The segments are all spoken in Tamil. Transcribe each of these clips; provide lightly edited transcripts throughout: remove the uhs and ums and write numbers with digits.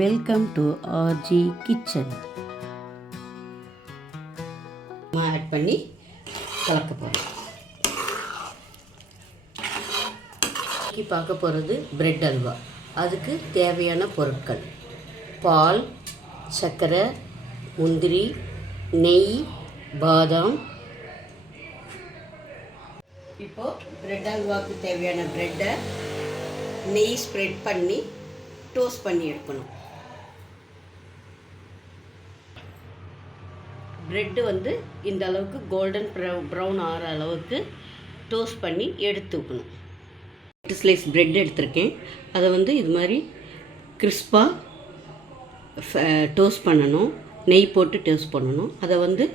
Welcome to RG kitchen. Add பண்ணி கலக்க போகிறோம். இன்னைக்கு பார்க்க போகிறது பிரெட் அல்வா. அதுக்கு தேவையான பொருட்கள்: பால், சர்க்கரை, முந்திரி, நெய், பாதாம். இப்போது பிரெட் அல்வாவுக்கு தேவையான பிரெட்டை நெய் ஸ்ப்ரெட் பண்ணி டோஸ்ட் பண்ணி எடுக்கணும். பிரெட்டு இந்த அளவுக்கு கோல்டன் ப்ரௌன் ஆகிற அளவுக்கு டோஸ்ட் பண்ணி எடுத்துக்கணும். 8 ஸ்லைஸ் பிரெட் எடுத்திருக்கேன். அதை இது மாதிரி கிறிஸ்பாக டோஸ்ட் பண்ணணும். நெய் போட்டு டோஸ்ட் பண்ணணும். அதை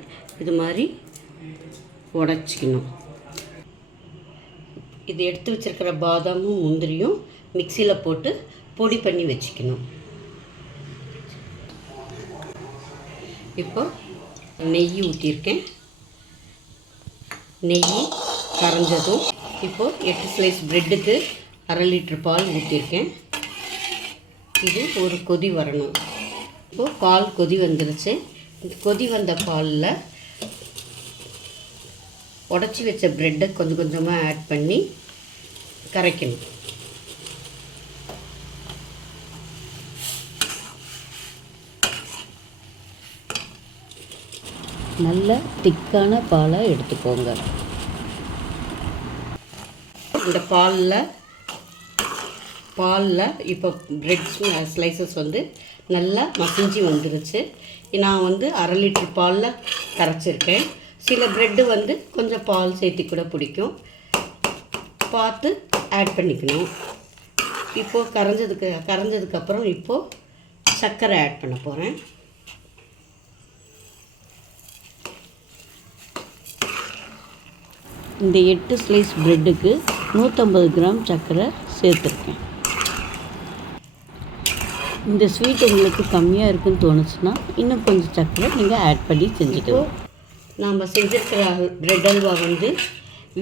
இது மாதிரி உடச்சிக்கணும். இது எடுத்து வச்சுருக்கிற பாதாமும் முந்திரியும் மிக்சியில் போட்டு பொடி பண்ணி வச்சுக்கணும். இப்போ நெய் ஊற்றியிருக்கேன். நெய் கரைஞ்சதும் இப்போது 8 ஸ்லைஸ் பிரெட்டுக்கு 1/2 லிட்டர் பால் ஊற்றியிருக்கேன். இது ஒரு கொதி வரணும். இப்போது பால் கொதி வந்துருச்சு. கொதி வந்த பாலில் உடச்சி வச்ச பிரெட்டை கொஞ்சம் கொஞ்சமாக ஆட் பண்ணி கரைக்கணும். நல்ல திக்கான பாலை எடுத்துக்கோங்க. இந்த பாலில் இப்போ பிரெட் ஸ்லைசஸ் நல்லா மசிஞ்சு வந்துருச்சு. நான் 1/2 லிட்டர் பாலில் கரைச்சிருக்கேன். சில பிரெட்டு கொஞ்சம் பால் சேர்த்து கூட பிடிக்கும். பார்த்து ஆட் பண்ணிக்கணும். இப்போது கரைஞ்சதுக்கப்புறம் இப்போது சர்க்கரை ஆட் பண்ண போகிறேன். இந்த 8 ஸ்லைஸ் பிரெட்டுக்கு 150 கிராம் சர்க்கரை சேர்த்துருக்கேன். இந்த ஸ்வீட் உங்களுக்கு கம்மியாக இருக்குன்னு தோணுச்சுன்னா இன்னும் கொஞ்சம் சர்க்கரை நீங்கள் ஆட் பண்ணி செஞ்சுக்கலாம். நாம் செஞ்சுருக்கிற பிரெட் அல்வா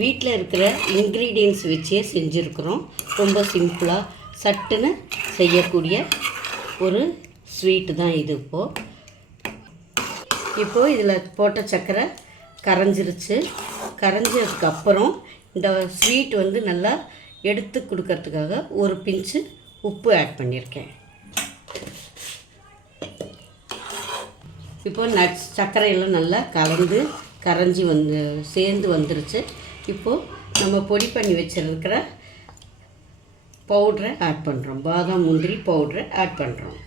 வீட்டில் இருக்கிற இன்க்ரீடியன்ட்ஸ் வச்சே செஞ்சுருக்குறோம். ரொம்ப சிம்பிளாக சட்டுன்னு செய்யக்கூடிய ஒரு ஸ்வீட்டு தான் இது. இப்போது இதில் போட்ட சர்க்கரை கரைஞ்சிருச்சு. கரைஞ்சதுக்கப்புறம் இந்த ஸ்வீட் நல்லா எடுத்து கொடுக்கறதுக்காக ஒரு பிஞ்சு உப்பு ஆட் பண்ணியிருக்கேன். இப்போது நட்ஸ் சர்க்கரையெல்லாம் நல்லா கரைஞ்சி சேர்ந்து வந்துருச்சு. இப்போது நம்ம பொடி பண்ணி வச்சுருக்கிற பவுட்ரை ஆட் பண்ணுறோம். பாதாம் முந்திரி பவுட்ரை ஆட் பண்ணுறோம்.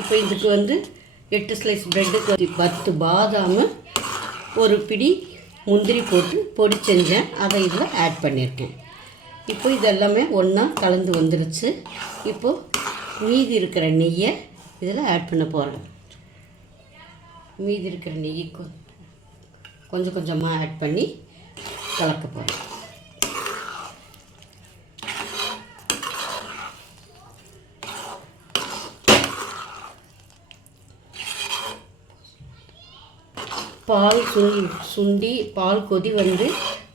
இப்போ இதுக்கு 8 ஸ்லைஸ் பிரெட்டுக்கு 10 பாதாம், ஒரு பிடி முந்திரி போட்டு பொடி செஞ்சேன். அதை இதில் ஆட் பண்ணியிருக்கேன். இப்போ இதெல்லாமே ஒன்றா கலந்து வந்துருச்சு. இப்போது மீதி இருக்கிற நெய்யை இதில் ஆட் பண்ண போகிறேன். மீதி இருக்கிற நெய்யை கொஞ்சம் கொஞ்சமாக ஆட் பண்ணி கலக்க போகிறேன். பால் சுண்டி பால் கொதி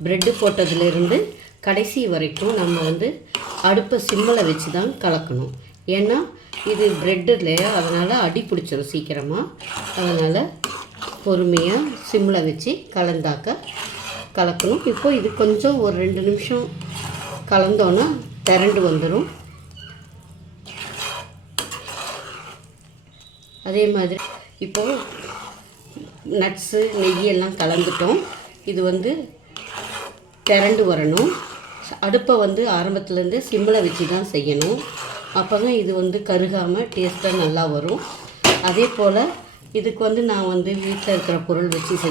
பிரெட்டு போட்டதுலேருந்து கடைசி வரைக்கும் நம்ம அடுப்பை சிம்மில் வச்சு தான் கலக்கணும். ஏன்னா இது பிரெட்டு இல்லையா, அதனால் அடி பிடிச்சிடும் சீக்கிரமாக. அதனால் பொறுமையாக சிம்மில் வச்சு கலக்கணும். இப்போது இது கொஞ்சம் ஒரு 2 நிமிஷம் கலந்தோன்னா திரண்டு வந்துடும். அதே மாதிரி இப்போது நட்ஸு நெய்யெல்லாம் கலந்துட்டோம். இது திரண்டு வரணும். அடுப்பை ஆரம்பத்துலேருந்து சிம்மில் வச்சு தான் செய்யணும். அப்போ தான் இது கருகாமல் டேஸ்ட்டாக நல்லா வரும். அதே போல் இதுக்கு நான் வீட்டில் இருக்கிற பொருள் வச்சு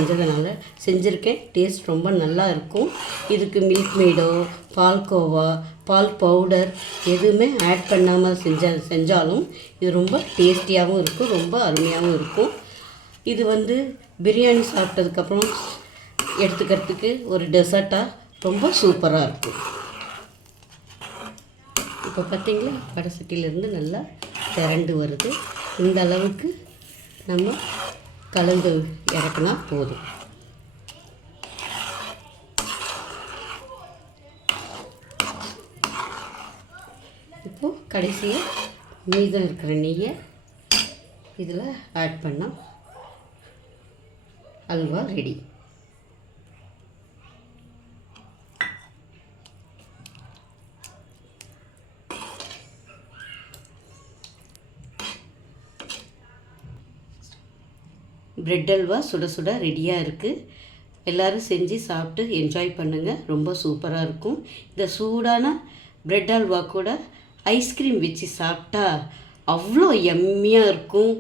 செஞ்சுருக்கேன். டேஸ்ட் ரொம்ப நல்லா இருக்கும். இதுக்கு மில்க் மேடோ, பால்கோவா, பால் பவுடர் எதுவுமே ஆட் பண்ணாமல் செஞ்சாலும் இது ரொம்ப டேஸ்டியாகவும் இருக்கும், ரொம்ப அருமையாகவும் இருக்கும். இது பிரியாணி சாப்பிட்டதுக்கப்புறம் எடுத்துக்கிறதுக்கு ஒரு டெசர்ட்டாக ரொம்ப சூப்பராக இருக்கும். இப்போ பார்த்திங்களா, வடை சட்டியிலேருந்து நல்லா திரண்டு வருது. இந்த அளவுக்கு நம்ம கலந்து இறக்குனா போதும். கடைசியாக மீதம் இருக்கிற நெய்யை இதில் ஆட் பண்ணால் அல்வா ரெடி. பிரெட் அல்வா சுட சுட ரெடியாக இருக்குது. எல்லோரும் செஞ்சு சாப்பிட்டு என்ஜாய் பண்ணுங்கள். ரொம்ப சூப்பராக இருக்கும். இந்த சூடான பிரெட் அல்வா கூட ஐஸ்கிரீம் வச்சு சாப்பிட்டா அவ்வளோ எம்மியாக இருக்கும்.